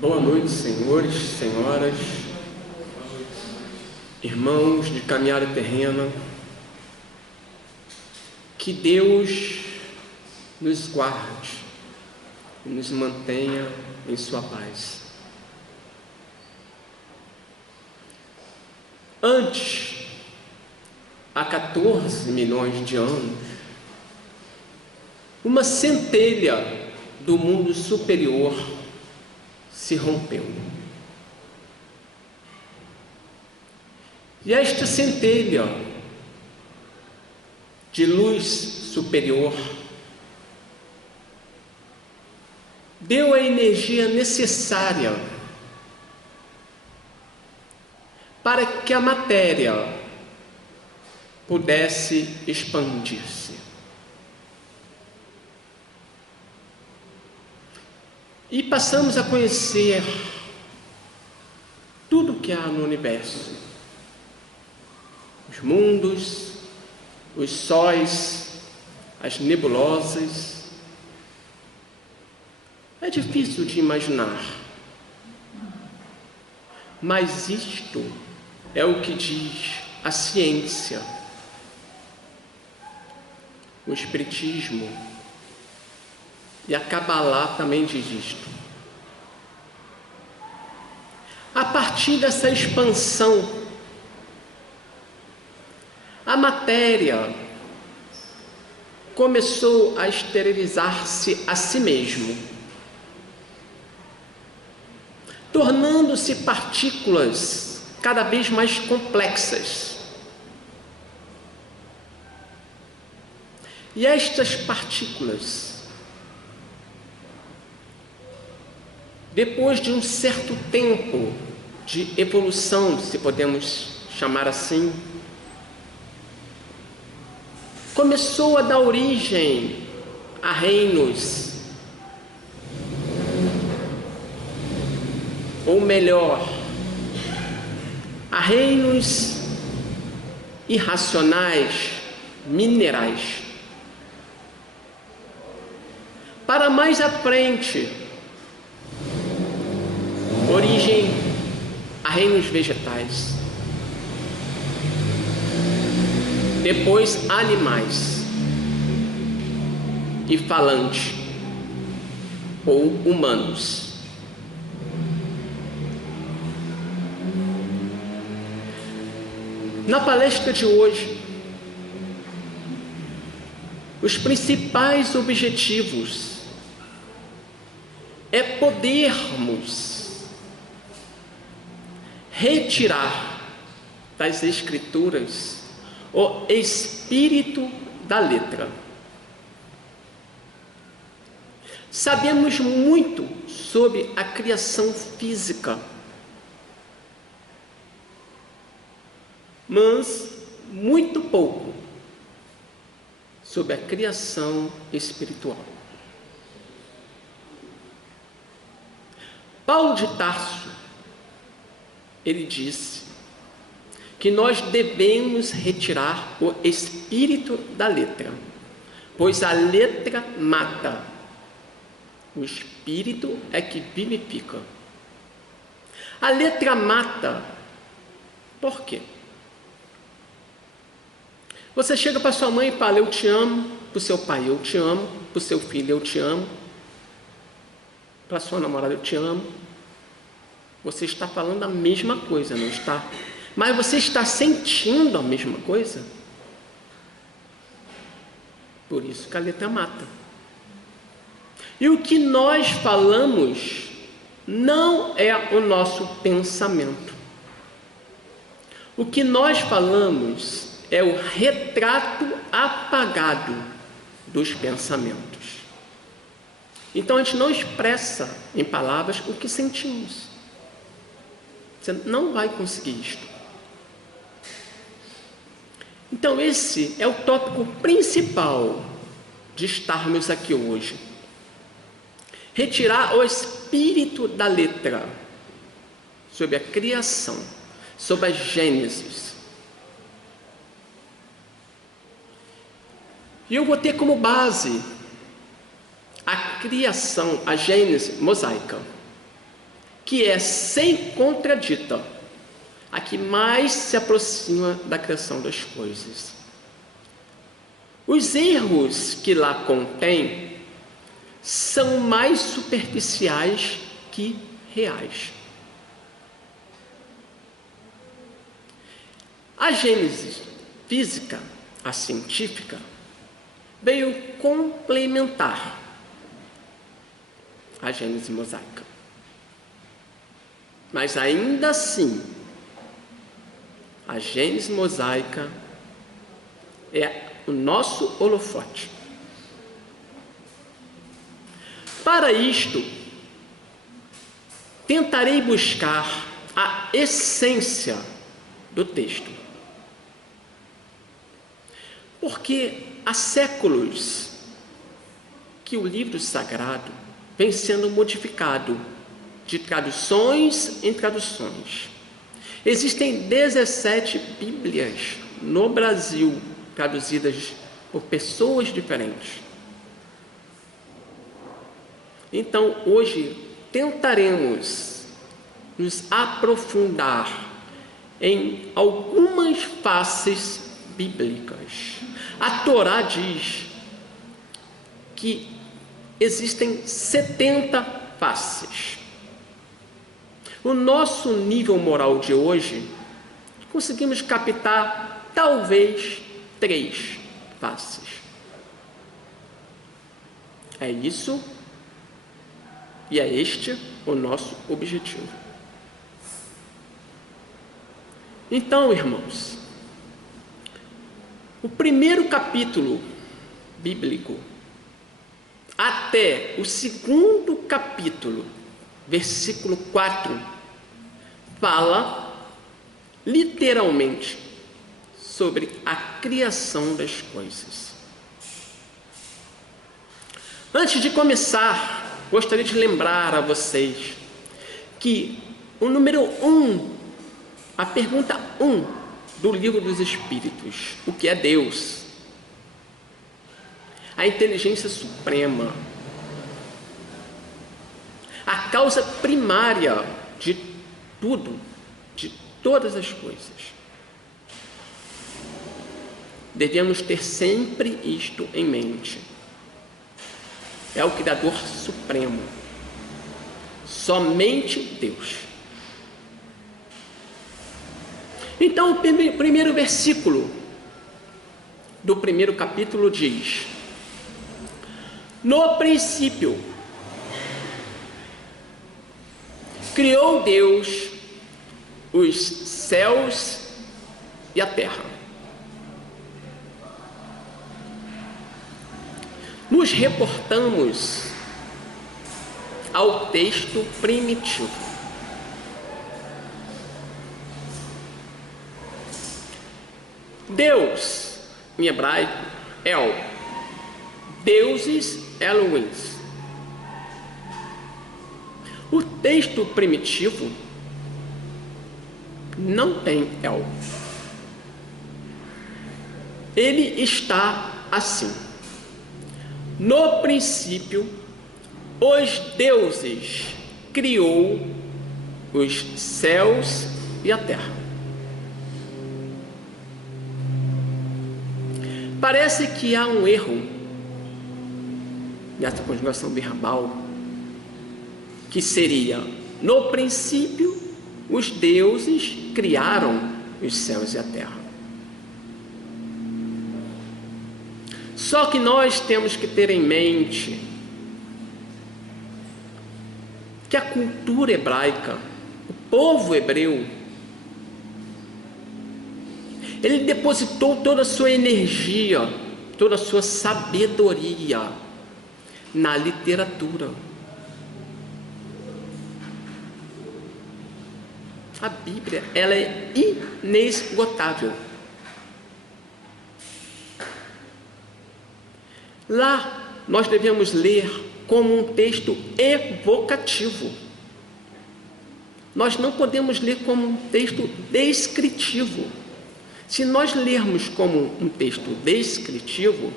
Boa noite, senhores, senhoras, irmãos de caminhada terrena. Que Deus nos guarde e nos mantenha em sua paz. Antes, há 14 milhões de anos, uma centelha do mundo superior se rompeu. E esta centelha de luz superior deu a energia necessária para que a matéria pudesse expandir-se. E passamos a conhecer tudo o que há no universo: os mundos, os sóis, as nebulosas. É difícil de imaginar, mas isto é o que diz a ciência, o espiritismo e a Cabalá também diz isto. A partir dessa expansão, a matéria começou a esterilizar-se a si mesmo, tornando-se partículas cada vez mais complexas. E estas partículas, depois de um certo tempo de evolução, se podemos chamar assim, começou a dar origem a reinos, ou melhor, a reinos irracionais, minerais. Para mais à frente, origem a reinos vegetais, depois animais e falantes ou humanos. Na palestra de hoje, os principais objetivos é podermos retirar das Escrituras o espírito da letra. Sabemos muito sobre a criação física, mas muito pouco sobre a criação espiritual. Paulo de Tarso, ele disse que nós devemos retirar o espírito da letra, pois a letra mata, o espírito é que vivifica. A letra mata, por quê? Você chega para sua mãe e fala: eu te amo. Para o seu pai: eu te amo. Para o seu filho: eu te amo. Para a sua namorada: eu te amo. Você está falando a mesma coisa, não está? Mas você está sentindo a mesma coisa? Por isso que a letra mata. E o que nós falamos não é o nosso pensamento. O que nós falamos é o retrato apagado dos pensamentos. Então a gente não expressa em palavras o que sentimos. Você não vai conseguir isto. Então esse é o tópico principal de estarmos aqui hoje. Retirar o espírito da letra sobre a criação, sobre a Gênesis. E eu vou ter como base a criação, a Gênese mosaica. que é, sem contradita, a que mais se aproxima da criação das coisas. Os erros que lá contém são mais superficiais que reais. A Gênese física, a científica, veio complementar a Gênese mosaica. Mas ainda assim, a Gênese mosaica é o nosso holofote. Para isto, tentarei buscar a essência do texto. Porque há séculos que o livro sagrado vem sendo modificado de traduções em traduções. Existem 17 Bíblias no Brasil, traduzidas por pessoas diferentes. Então, hoje, tentaremos nos aprofundar em algumas faces bíblicas. A Torá diz que existem 70 faces. O nosso nível moral de hoje, conseguimos captar talvez 3 faces. É isso, e é este o nosso objetivo. Então, irmãos, o primeiro capítulo bíblico até o segundo capítulo, versículo 4, fala literalmente sobre a criação das coisas. Antes de começar, gostaria de lembrar a vocês que o número 1, a pergunta 1 do Livro dos Espíritos, o que é Deus? A inteligência suprema, a causa primária de tudo, de todas as coisas. Devemos ter sempre isto em mente. É o Criador Supremo, somente Deus. Então, o primeiro versículo do primeiro capítulo diz: no princípio, criou Deus os céus e a terra. Nos reportamos ao texto primitivo. Deus, em hebraico, El, deuses Elohim. O texto primitivo não tem El. Ele está assim: no princípio, os deuses criou os céus e a terra. Parece que há um erro nessa conjugação verbal, que seria: no princípio, os deuses criaram os céus e a terra. Só que nós temos que ter em mente que a cultura hebraica, o povo hebreu, ele depositou toda a sua energia, toda a sua sabedoria na literatura. A Bíblia, ela é inesgotável. Lá nós devemos ler como um texto evocativo. Nós não podemos ler como um texto descritivo. Se nós lermos como um texto descritivo,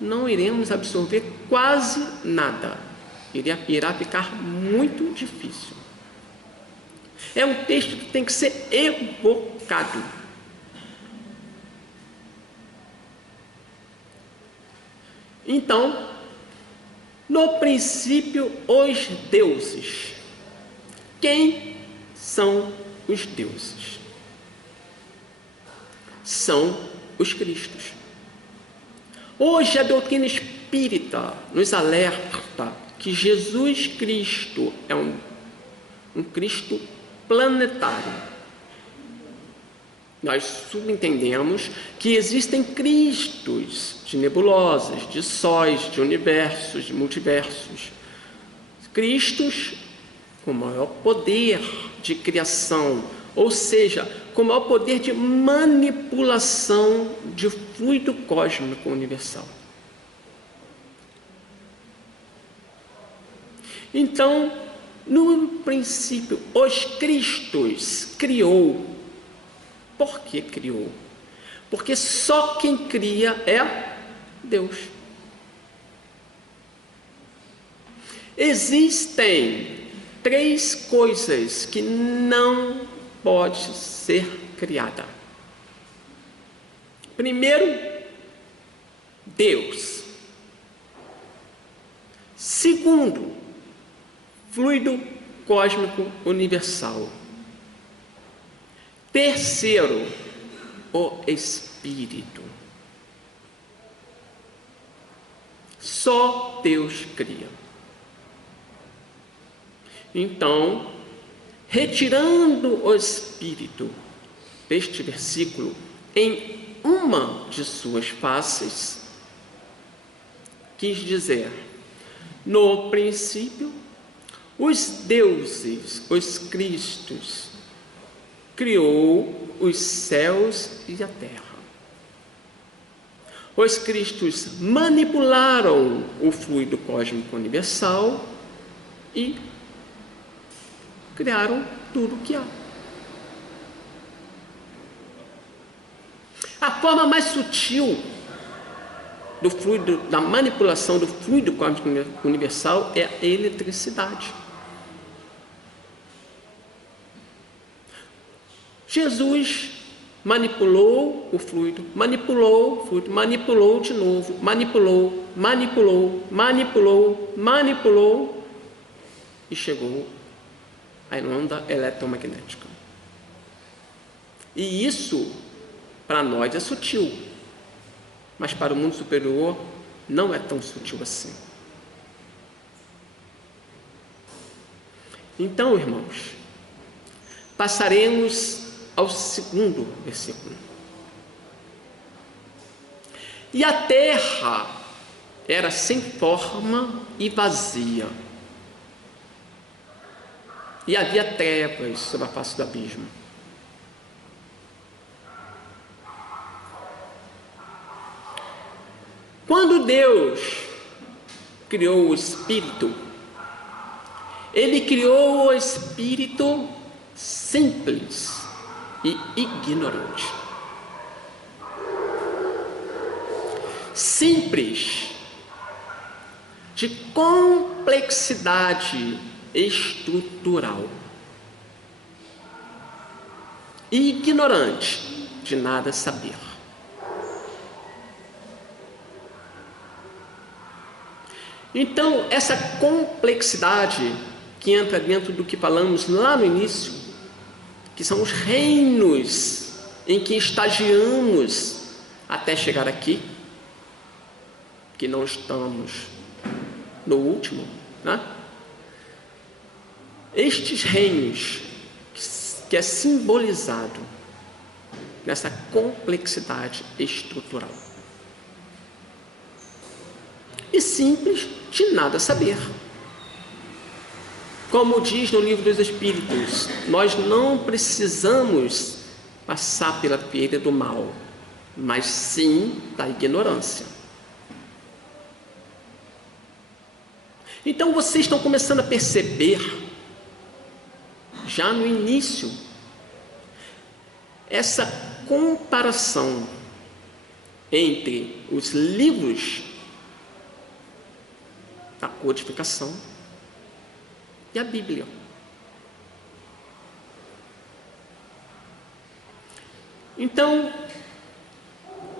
não iremos absorver quase nada. Irá ficar muito difícil. É um texto que tem que ser evocado. Então, no princípio, os deuses. Quem são os deuses? São os Cristos. Hoje a doutrina espírita nos alerta que Jesus Cristo é um Cristo planetário. Nós subentendemos que existem cristos de nebulosas, de sóis, de universos, de multiversos. Cristos com maior poder de criação, ou seja, com maior poder de manipulação de fluido cósmico universal. Então, no princípio, os Cristos criou. Por que criou? Porque só quem cria é Deus. Existem 3 coisas que não pode ser criada. Primeiro, Deus. Segundo, fluido cósmico universal. Terceiro, o Espírito. Só Deus cria. Então, retirando o Espírito deste versículo em uma de suas faces, quis dizer, no princípio, os deuses, os Cristos, criou os céus e a terra. Os Cristos manipularam o fluido cósmico universal e criaram tudo o que há. A forma mais sutil do fluido, da manipulação do fluido cósmico universal é a eletricidade. Jesus manipulou o fluido, manipulou de novo, manipulou e chegou à onda eletromagnética. E isso, para nós, é sutil, mas para o mundo superior não é tão sutil assim. Então, irmãos, passaremos ao segundo versículo. E a terra era sem forma e vazia, e havia trevas sobre a face do abismo. Quando Deus criou o Espírito, Ele criou o Espírito simples e ignorante. Simples, de complexidade estrutural, e ignorante, de nada saber. Então, essa complexidade que entra dentro do que falamos lá no início, que são os reinos em que estagiamos até chegar aqui, que não estamos no último, né? Estes reinos, que é simbolizado nessa complexidade estrutural. E simples, de nada saber. Como diz no Livro dos Espíritos, nós não precisamos passar pela feira do mal, mas sim da ignorância. Então vocês estão começando a perceber, já no início, essa comparação entre os livros da codificação e a Bíblia. Então,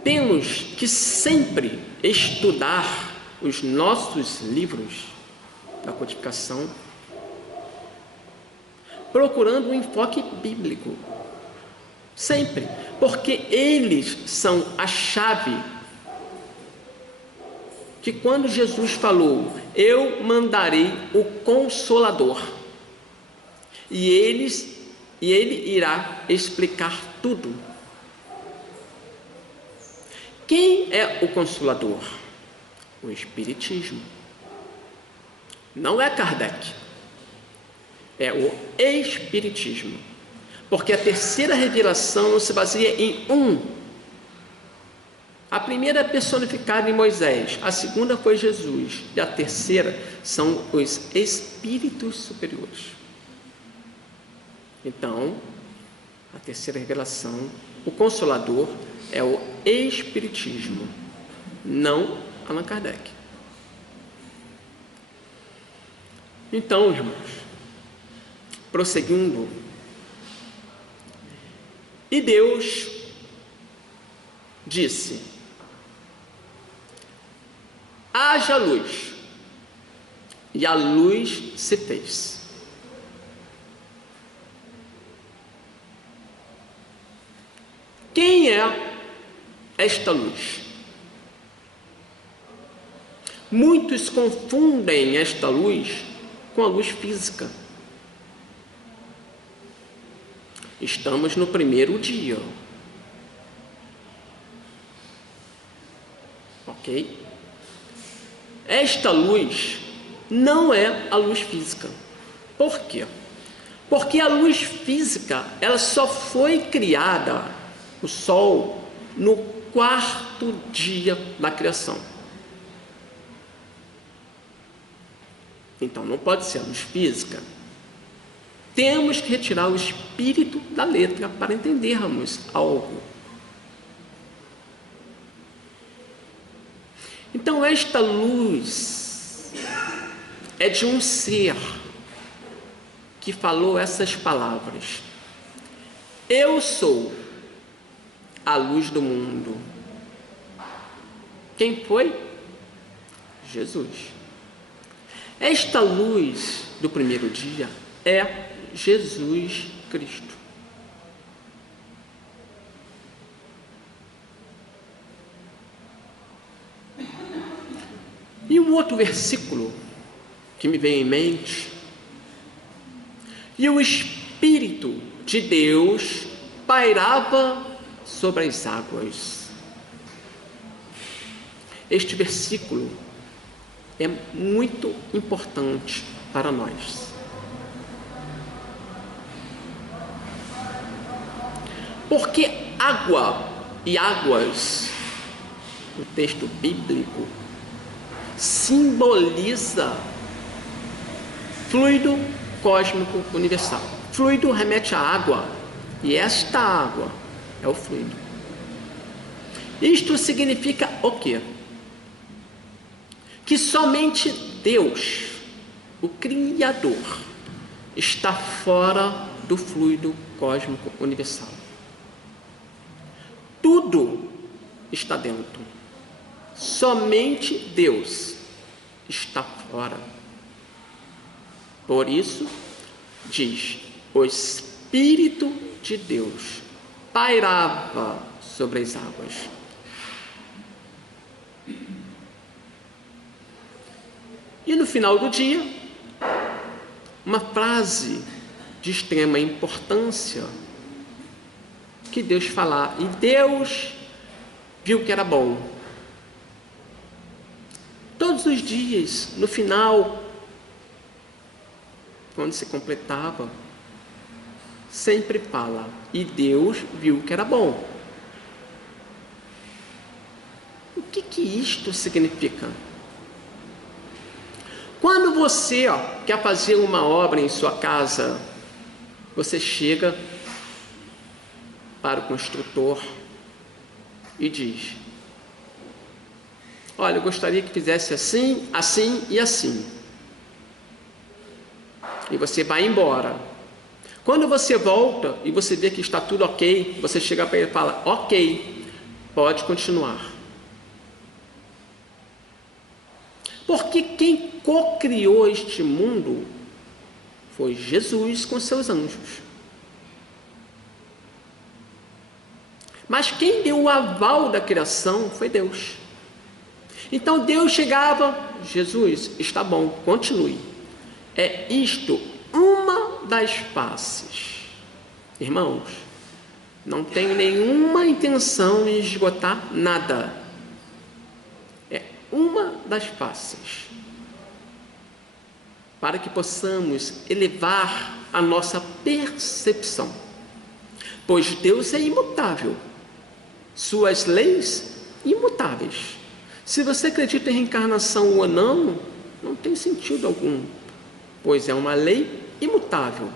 temos que sempre estudar os nossos livros da codificação, procurando um enfoque bíblico. Sempre. Porque eles são a chave que quando Jesus falou, eu mandarei o Consolador, e ele irá explicar tudo. Quem é o Consolador? O Espiritismo. Não é Kardec. É o Espiritismo. Porque a terceira revelação se baseia em A primeira é personificada em Moisés, a segunda foi Jesus, e a terceira são os espíritos superiores. Então, a terceira revelação, o Consolador, é o Espiritismo, não Allan Kardec. Então, irmãos, prosseguindo, e Deus disse: haja luz, e a luz se fez. Quem é esta luz? Muitos confundem esta luz com a luz física. Estamos no primeiro dia. Ok? Esta luz não é a luz física. Por quê? Porque a luz física, ela só foi criada, o Sol, no quarto dia da criação. Então, não pode ser a luz física. Temos que retirar o espírito da letra para entendermos algo. Então, esta luz é de um ser que falou essas palavras: eu sou a luz do mundo. Quem foi? Jesus. Esta luz do primeiro dia é Jesus Cristo. E um outro versículo que me vem em mente: e o Espírito de Deus pairava sobre as águas. Este versículo é muito importante para nós. Porque água e águas, o texto bíblico, simboliza fluido cósmico universal. Fluido remete à água, e esta água é o fluido. Isto significa o quê? Que somente Deus, o Criador, está fora do fluido cósmico universal. Tudo está dentro. Somente Deus está fora. Por isso, diz: o Espírito de Deus pairava sobre as águas. E no final do dia, uma frase de extrema importância que Deus fala: e Deus viu que era bom. Todos os dias, no final, quando se completava, sempre fala: e Deus viu que era bom. O que isto significa? Quando você quer fazer uma obra em sua casa, você chega para o construtor e diz: olha, eu gostaria que fizesse assim, assim e assim. E você vai embora. Quando você volta e você vê que está tudo ok, você chega para ele e fala: ok, pode continuar. Porque quem co-criou este mundo foi Jesus com seus anjos. Mas quem deu o aval da criação foi Deus. Então Deus chegava: Jesus, está bom, continue. É isto uma das faces. Irmãos, não tenho nenhuma intenção em esgotar nada. É uma das faces. Para que possamos elevar a nossa percepção. Pois Deus é imutável. Suas leis imutáveis. Se você acredita em reencarnação ou não, não tem sentido algum, pois é uma lei imutável.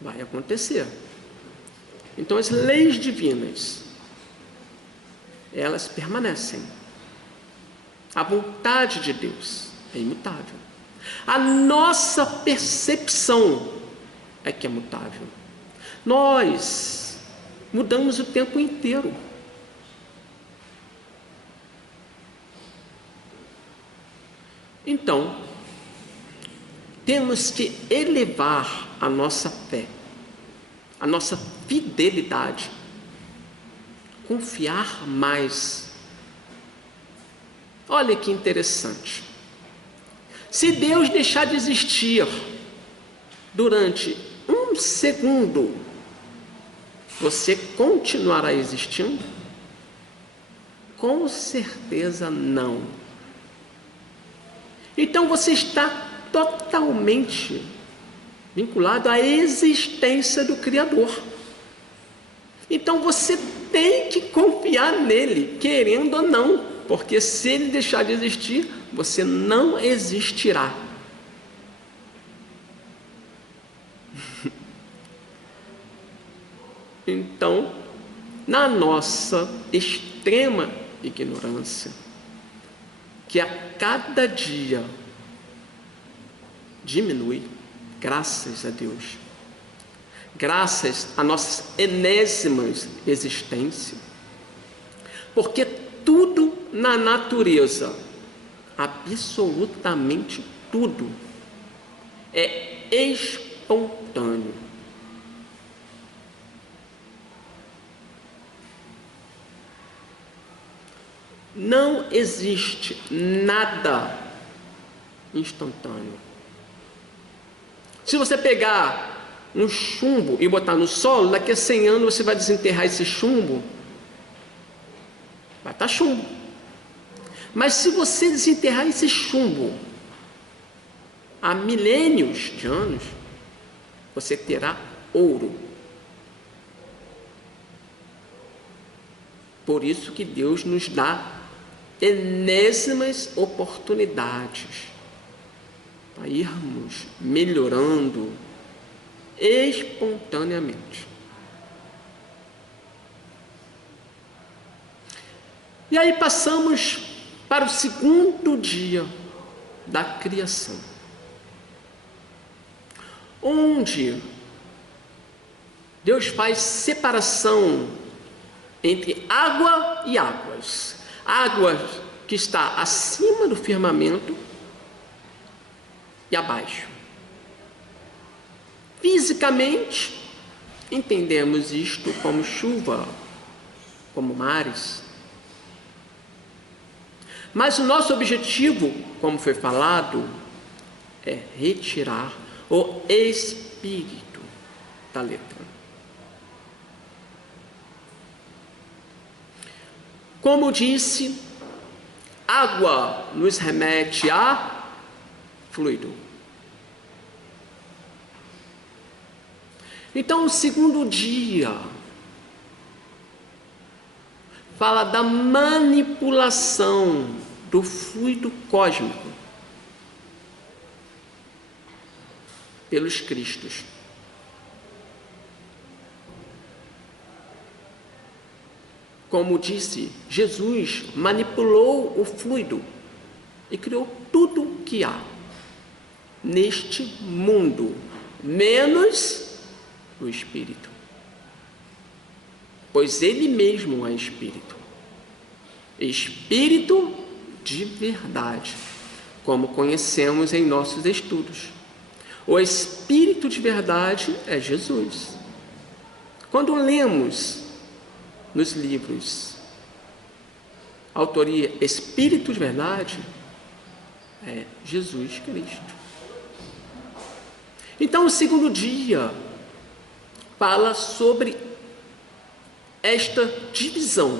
Vai acontecer. Então as leis divinas, elas permanecem. A vontade de Deus é imutável. A nossa percepção é que é mutável. Nós mudamos o tempo inteiro. Então, temos que elevar a nossa fé, a nossa fidelidade, confiar mais. Olha que interessante. Se Deus deixar de existir durante um segundo, você continuará existindo? Com certeza não. Então você está totalmente vinculado à existência do Criador. Então você tem que confiar nele, querendo ou não, porque se ele deixar de existir, você não existirá. Então, na nossa extrema ignorância, que a cada dia diminui, graças a Deus, graças a nossas enésimas existências, porque tudo na natureza, absolutamente tudo, é espontâneo. Não existe nada instantâneo. Se você pegar um chumbo e botar no solo, daqui a 100 anos você vai desenterrar esse chumbo, vai estar chumbo. Mas se você desenterrar esse chumbo há milênios de anos, você terá ouro. Por isso que Deus nos dá enésimas oportunidades para irmos melhorando espontaneamente. E aí passamos para o segundo dia da criação, onde Deus faz separação entre água e águas. Água que está acima do firmamento e abaixo. Fisicamente, entendemos isto como chuva, como mares. Mas o nosso objetivo, como foi falado, é retirar o espírito da letra. Como disse, água nos remete a fluido. Então, o segundo dia fala da manipulação do fluido cósmico pelos Cristos. Como disse, Jesus manipulou o fluido e criou tudo que há neste mundo menos o Espírito, pois ele mesmo é Espírito. Espírito de verdade, como conhecemos em nossos estudos. O Espírito de verdade é Jesus. Quando lemos nos livros autoria Espírito de verdade, é Jesus Cristo. Então, o segundo dia fala sobre esta divisão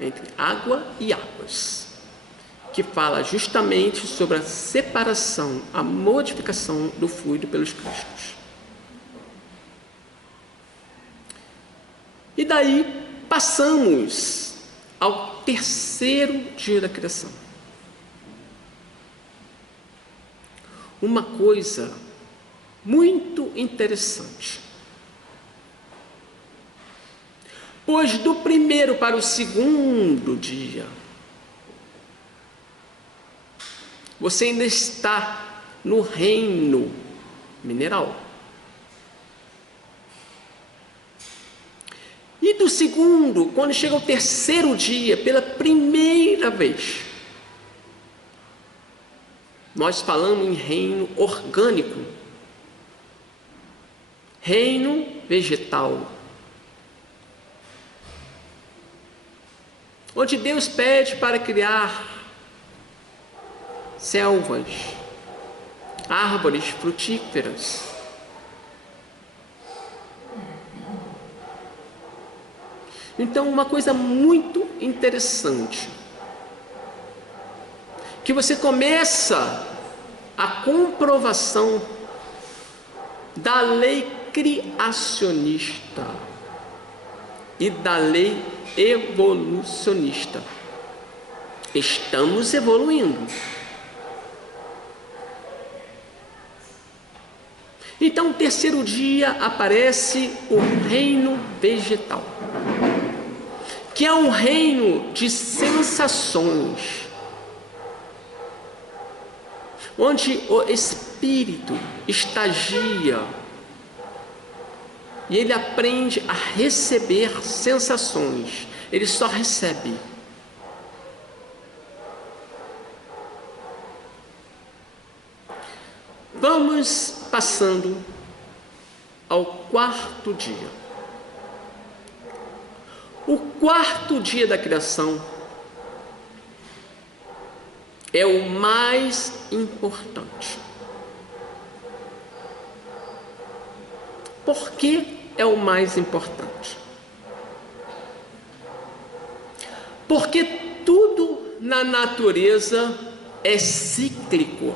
entre água e águas, que fala justamente sobre a separação, a modificação do fluido pelos cristos. E daí passamos ao terceiro dia da criação. Uma coisa muito interessante. Pois do primeiro para o segundo dia, você ainda está no reino mineral. E do segundo, quando chega o terceiro dia, pela primeira vez, nós falamos em reino orgânico, reino vegetal, onde Deus pede para criar selvas, árvores frutíferas. Então, uma coisa muito interessante, que você começa a comprovação da lei criacionista e da lei evolucionista. Estamos evoluindo. Então, no terceiro dia aparece o reino vegetal, que é um reino de sensações, onde o espírito estagia e ele aprende a receber sensações. Ele só recebe. Vamos passando ao quarto dia. O quarto dia da criação é o mais importante. Por que é o mais importante? Porque tudo na natureza é cíclico.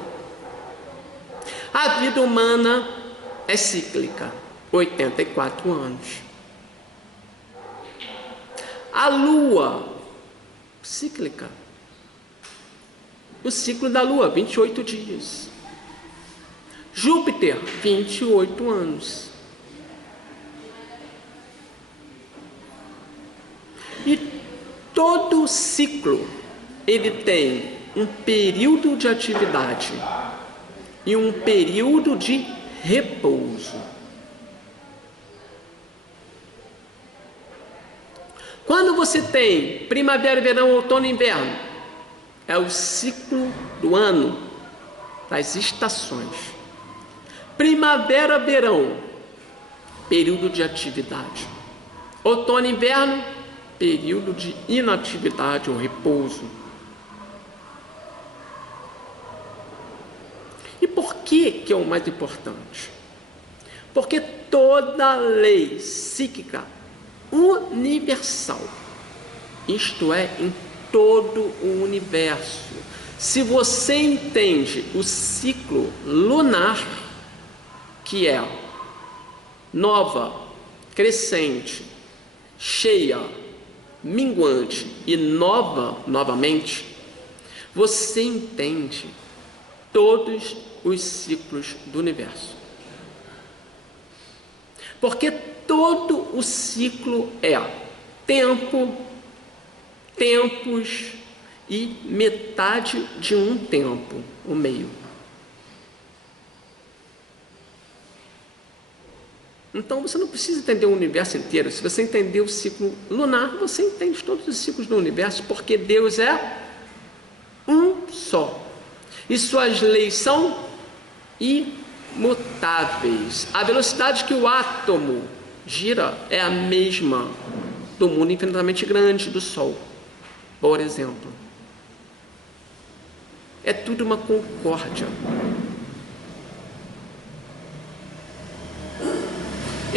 A vida humana é cíclica, 84 anos. A Lua, cíclica. O ciclo da Lua, 28 dias. Júpiter, 28 anos. E todo ciclo, ele tem um período de atividade e um período de repouso. Quando você tem primavera, verão, outono e inverno, é o ciclo do ano, das estações. Primavera, verão, período de atividade. Outono e inverno, período de inatividade ou repouso. E por que é o mais importante? Porque toda lei psíquica universal, isto é, em todo o universo, se você entende o ciclo lunar, que é nova, crescente, cheia, minguante e nova novamente, você entende todos os ciclos do universo. Porque todo o ciclo é tempo, tempos e metade de um tempo, o meio. Então você não precisa entender o universo inteiro. Se você entender o ciclo lunar, você entende todos os ciclos do universo, porque Deus é um só. E suas leis são imutáveis. A velocidade que o átomo gira é a mesma do mundo infinitamente grande, do Sol, por exemplo. É tudo uma concórdia.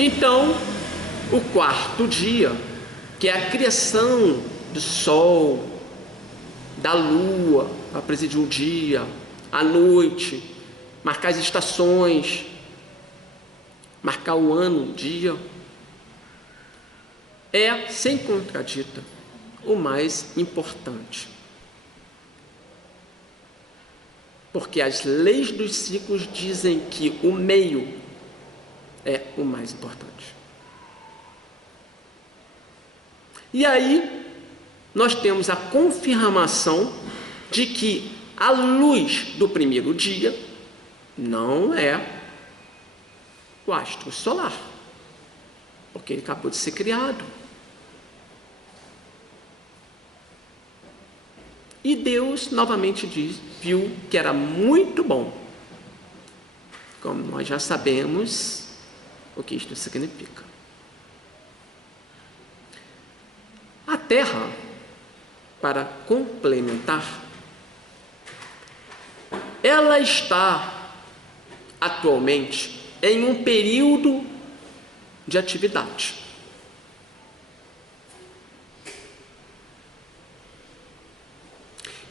Então, o quarto dia, que é a criação do Sol, da Lua, para presidir o dia, a noite, marcar as estações, marcar o ano, o dia, é, sem contradita, o mais importante. Porque as leis dos ciclos dizem que o meio é o mais importante. E aí, nós temos a confirmação de que a luz do primeiro dia não é o astro solar, porque ele acabou de ser criado. E Deus novamente viu que era muito bom. Como nós já sabemos o que isto significa. A Terra, para complementar, ela está atualmente em um período de atividade.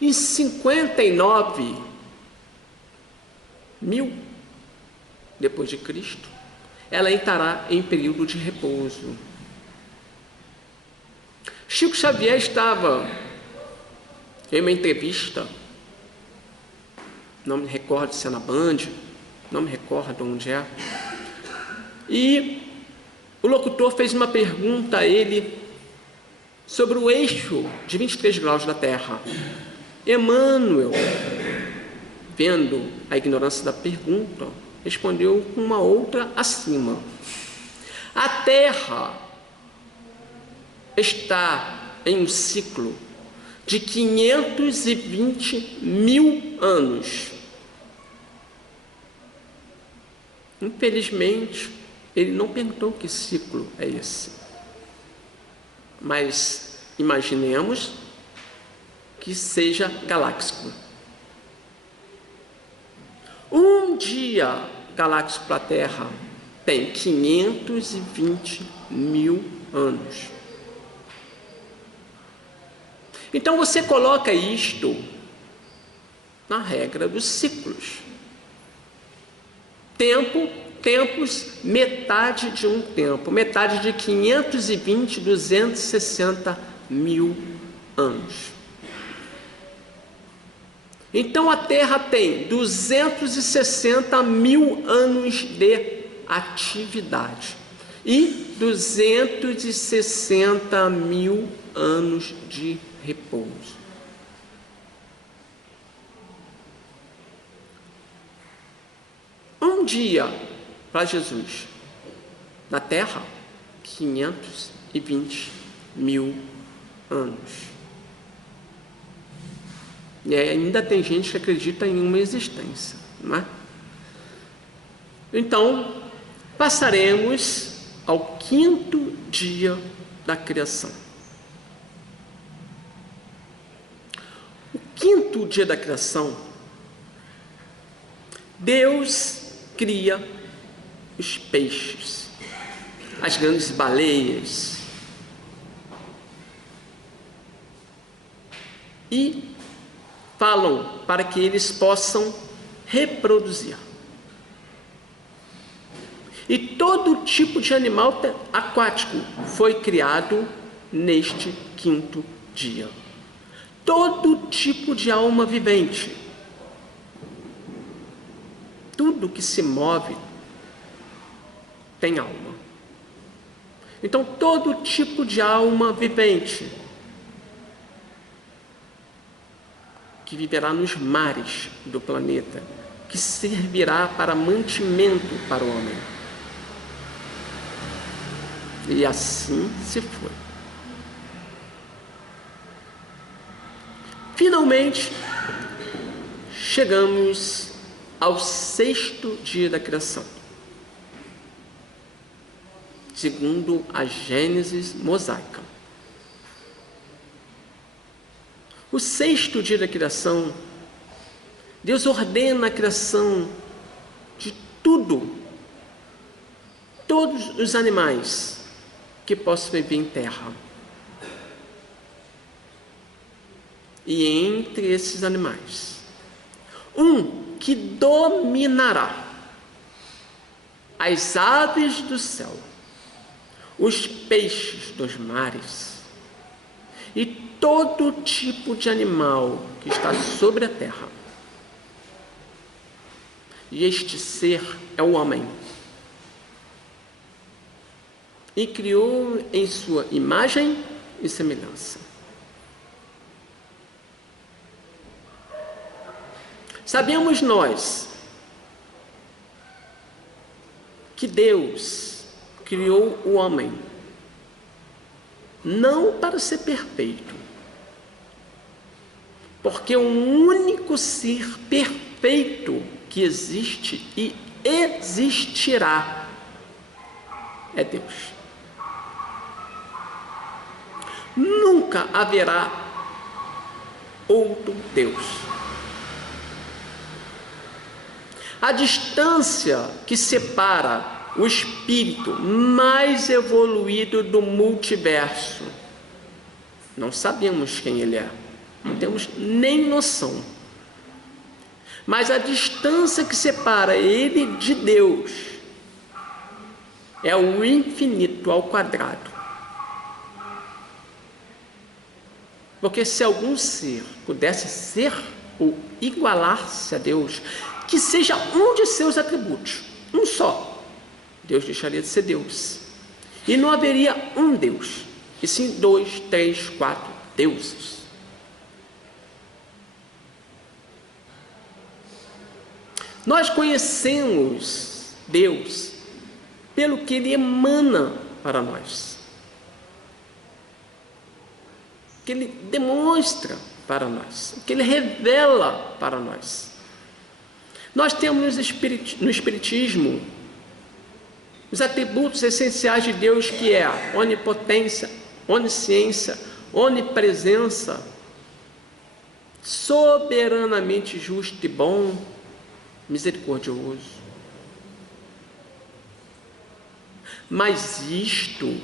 Em 59.000 depois de Cristo, ela entrará em período de repouso. Chico Xavier estava em uma entrevista, não me recordo se é na Band, não me recordo onde é, e o locutor fez uma pergunta a ele sobre o eixo de 23 graus da Terra. Emmanuel, vendo a ignorância da pergunta, respondeu com uma outra acima. A Terra está em um ciclo de 520.000 anos. Infelizmente, ele não perguntou que ciclo é esse. Mas imaginemos que seja galáxico. Um dia galáxico para a Terra tem 520.000 anos. Então você coloca isto na regra dos ciclos. Tempos, metade de um tempo, metade de 260.000 anos. Então a Terra tem 260.000 anos de atividade e 260.000 anos de repouso. Um dia para Jesus na Terra, 520.000 anos. E ainda tem gente que acredita em uma existência, não é? Então, passaremos ao quinto dia da criação. O quinto dia da criação, Deus cria os peixes, as grandes baleias, e falam para que eles possam reproduzir. E todo tipo de animal aquático foi criado neste quinto dia. Todo tipo de alma vivente. Tudo que se move tem alma. Então, todo tipo de alma vivente que viverá nos mares do planeta, que servirá para mantimento para o homem. E assim se foi. Finalmente, chegamos ao 6º dia da criação, segundo a Gênesis mosaica. O 6º dia da criação, Deus ordena a criação de tudo, todos os animais que possam viver em terra. E entre esses animais, um que dominará as aves do céu, os peixes dos mares e todo tipo de animal que está sobre a terra. E este ser é o homem. E criou em sua imagem e semelhança. Sabemos nós que Deus criou o homem não para ser perfeito, porque o único ser perfeito que existe e existirá é Deus. Nunca haverá outro Deus. A distância que separa o espírito mais evoluído do multiverso, não sabemos quem ele é, não temos nem noção. Mas a distância que separa ele de Deus é o infinito ao quadrado. Porque se algum ser pudesse ser ou igualar-se a Deus, que seja um de seus atributos, um só, Deus deixaria de ser Deus. E não haveria um Deus, e sim 2, 3, 4 deuses. Nós conhecemos Deus pelo que Ele emana para nós, que Ele demonstra para nós, que Ele revela para nós. Nós temos no Espiritismo os atributos essenciais de Deus, que é a onipotência, onisciência, onipresença, soberanamente justo e bom, misericordioso. Mas isto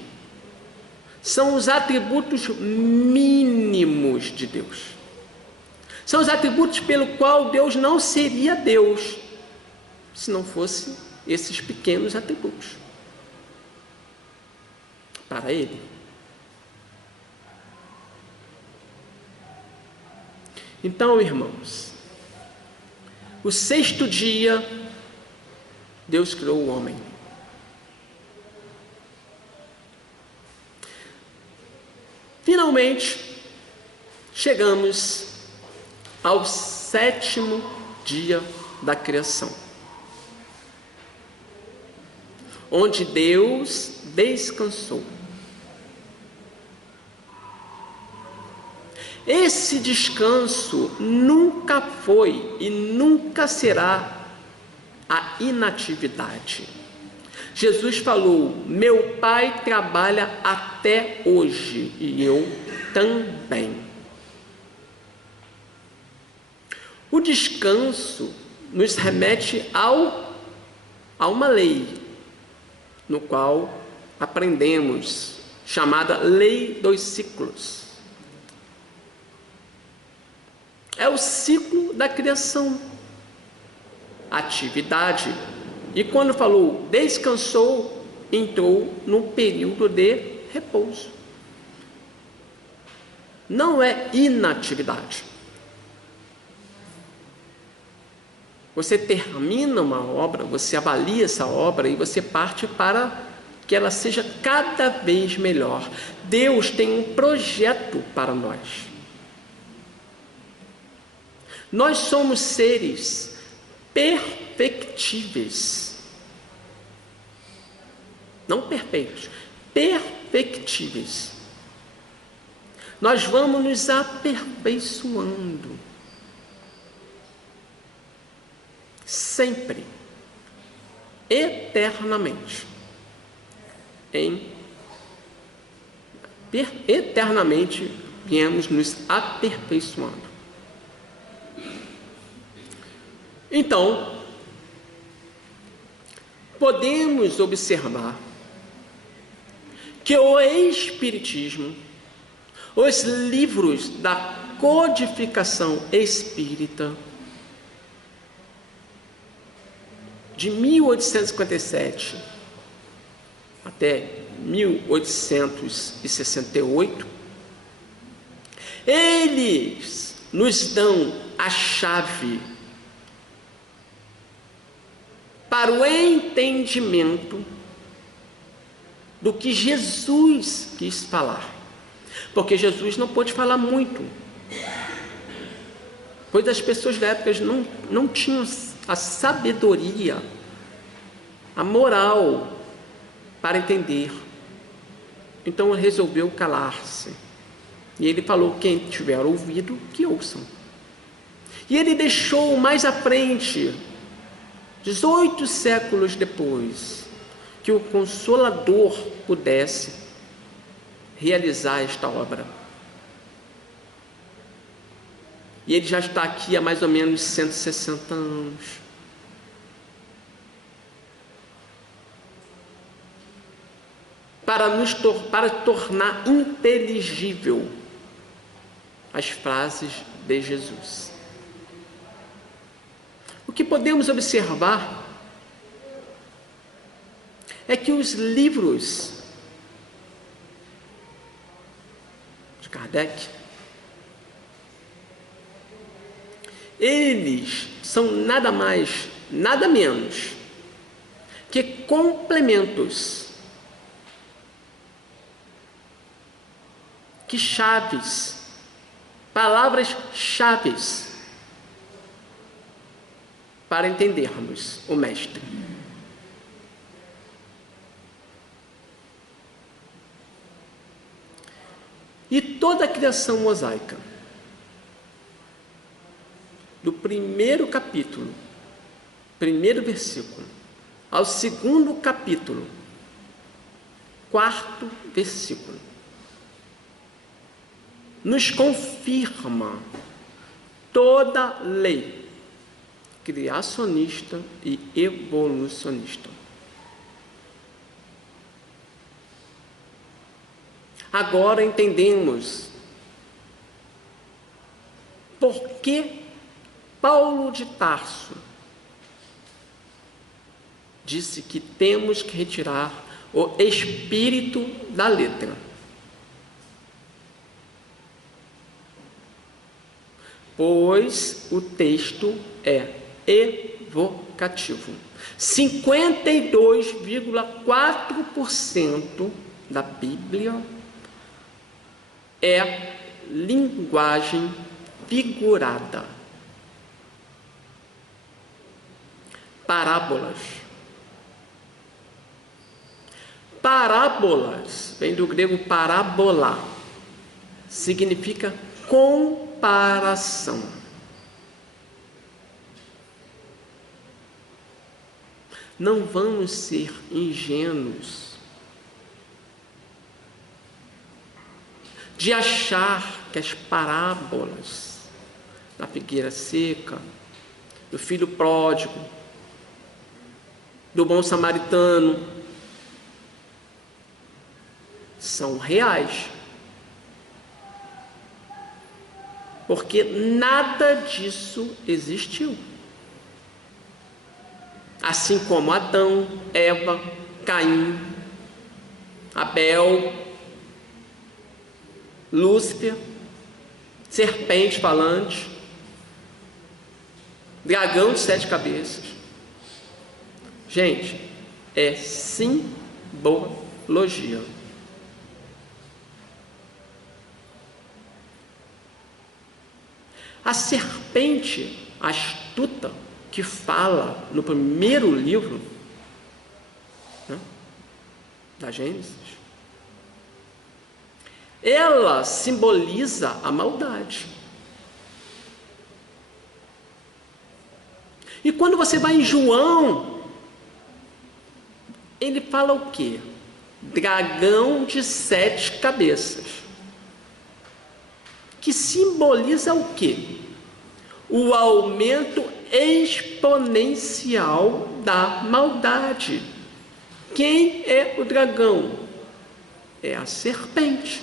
são os atributos mínimos de Deus. São os atributos pelo qual Deus não seria Deus, se não fosse esses pequenos atributos para Ele. Então, irmãos, o 6º dia, Deus criou o homem. Finalmente, chegamos ao 7º dia da criação, onde Deus descansou. Esse descanso nunca foi e nunca será a inatividade. Jesus falou: meu Pai trabalha até hoje e eu também. O descanso nos remete a uma lei, no qual aprendemos, chamada lei dos ciclos. É o ciclo da criação, atividade. E quando falou descansou, entrou num período de repouso. Não é inatividade. Você termina uma obra, você avalia essa obra e você parte para que ela seja cada vez melhor. Deus tem um projeto para nós. Nós somos seres perfectíveis. Não perfeitos, perfectíveis. Nós vamos nos aperfeiçoando. Sempre. Eternamente. Eternamente viemos nos aperfeiçoando. Então, podemos observar que o Espiritismo, os livros da codificação espírita, de 1857 até 1868, eles nos dão a chave para o entendimento do que Jesus quis falar. Porque Jesus não pôde falar muito, pois as pessoas da época não tinham a sabedoria, a moral para entender. Então ele resolveu calar-se. E ele falou: quem tiver ouvido, que ouçam. E ele deixou mais à frente, 18 séculos depois, que o Consolador pudesse realizar esta obra. E ele já está aqui há mais ou menos 160 anos. Para tornar inteligível as frases de Jesus. O que podemos observar é que os livros de Kardec, eles são nada mais, nada menos que complementos, que chaves, palavras-chave para entendermos o Mestre. E toda a criação mosaica, do primeiro capítulo, primeiro versículo, ao segundo capítulo, quarto versículo, nos confirma toda lei criacionista e evolucionista. Agora entendemos por que Paulo de Tarso disse que temos que retirar o espírito da letra. Pois o texto é evocativo. 52,4% da Bíblia é linguagem figurada. Parábolas. Parábolas vem do grego parabola, significa comparação. Não vamos ser ingênuos de achar que as parábolas da figueira seca, do filho pródigo, do bom samaritano, são reais. Porque nada disso existiu. Assim como Adão, Eva, Caim, Abel, Lúcifer, serpente falante, dragão de 7 cabeças. Gente, é simbologia. A serpente astuta que fala no primeiro livro, né, da Gênesis, ela simboliza a maldade. E quando você vai em João, ele fala o quê? Dragão de 7 cabeças. Que simboliza o quê? O aumento exponencial da maldade. Quem é o dragão? É a serpente.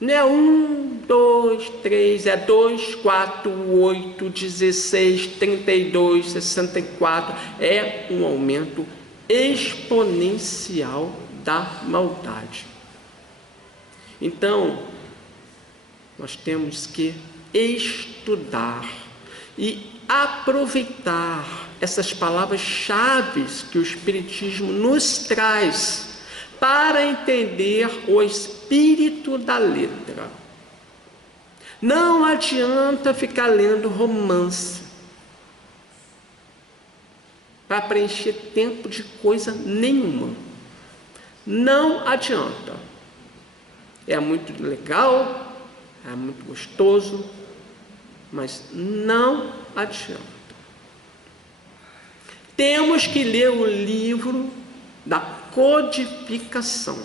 Não é 1, 2, 3, é 2, 4, 8, 16, 32, 64. É um aumento exponencial da maldade. Então, nós temos que estudar e aproveitar essas palavras-chave que o Espiritismo nos traz para entender o espírito da letra. Não adianta ficar lendo romance para preencher tempo de coisa nenhuma. Não adianta. É muito legal, é muito gostoso, mas não adianta. Temos que ler o livro da codificação.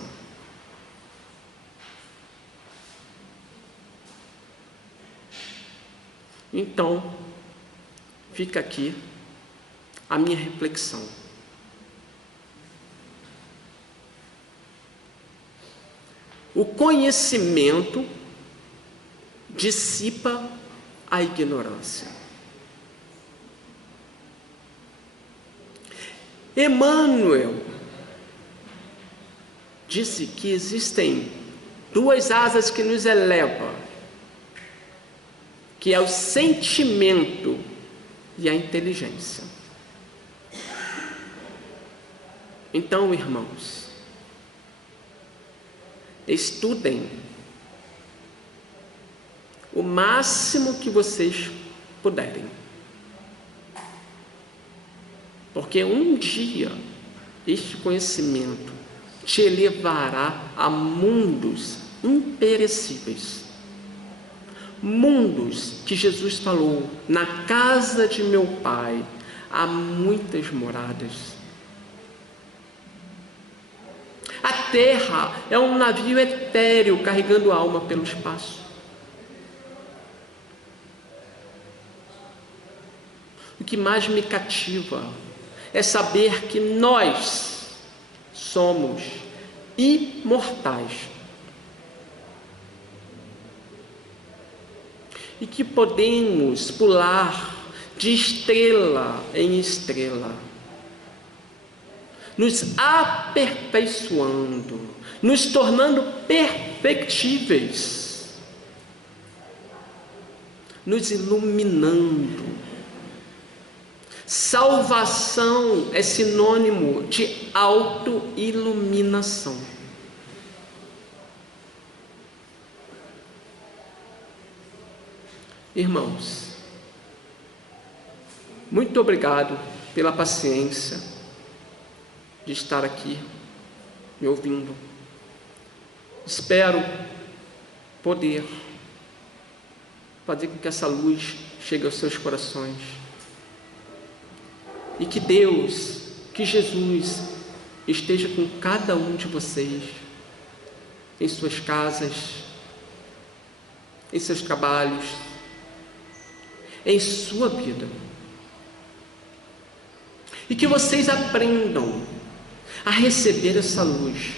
Então, fica aqui a minha reflexão. O conhecimento dissipa a ignorância. Emmanuel disse que existem 2 asas que nos elevam, que é o sentimento e a inteligência. Então, irmãos, estudem o máximo que vocês puderem, porque um dia este conhecimento te levará a mundos imperecíveis, mundos que Jesus falou: na casa de meu Pai há muitas moradas. A terra é um navio etéreo carregando a alma pelo espaço. O que mais me cativa é saber que nós somos imortais e que podemos pular de estrela em estrela, nos aperfeiçoando, nos tornando perfectíveis, nos iluminando. Salvação é sinônimo de autoiluminação. Irmãos, muito obrigado pela paciência de estar aqui me ouvindo. Espero poder fazer com que essa luz chegue aos seus corações e que Deus, que Jesus esteja com cada um de vocês em suas casas, em seus trabalhos, em sua vida, e que vocês aprendam a receber essa luz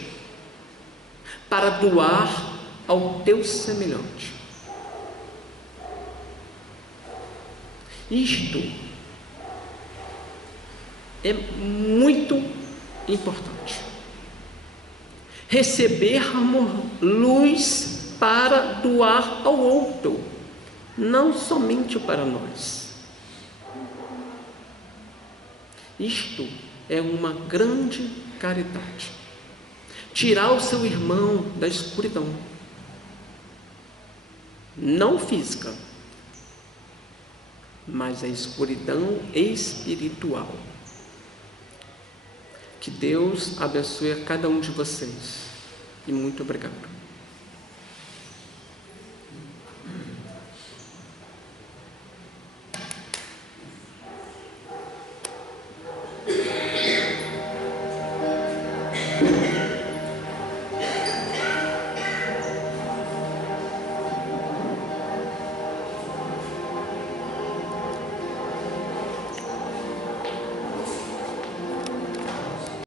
para doar ao teu semelhante. Isto é muito importante. Recebermos luz para doar ao outro, não somente para nós. Isto é uma grande caridade. Tirar o seu irmão da escuridão, não física, mas a escuridão espiritual. Que Que Deus abençoe a cada um de vocês. E muito obrigado.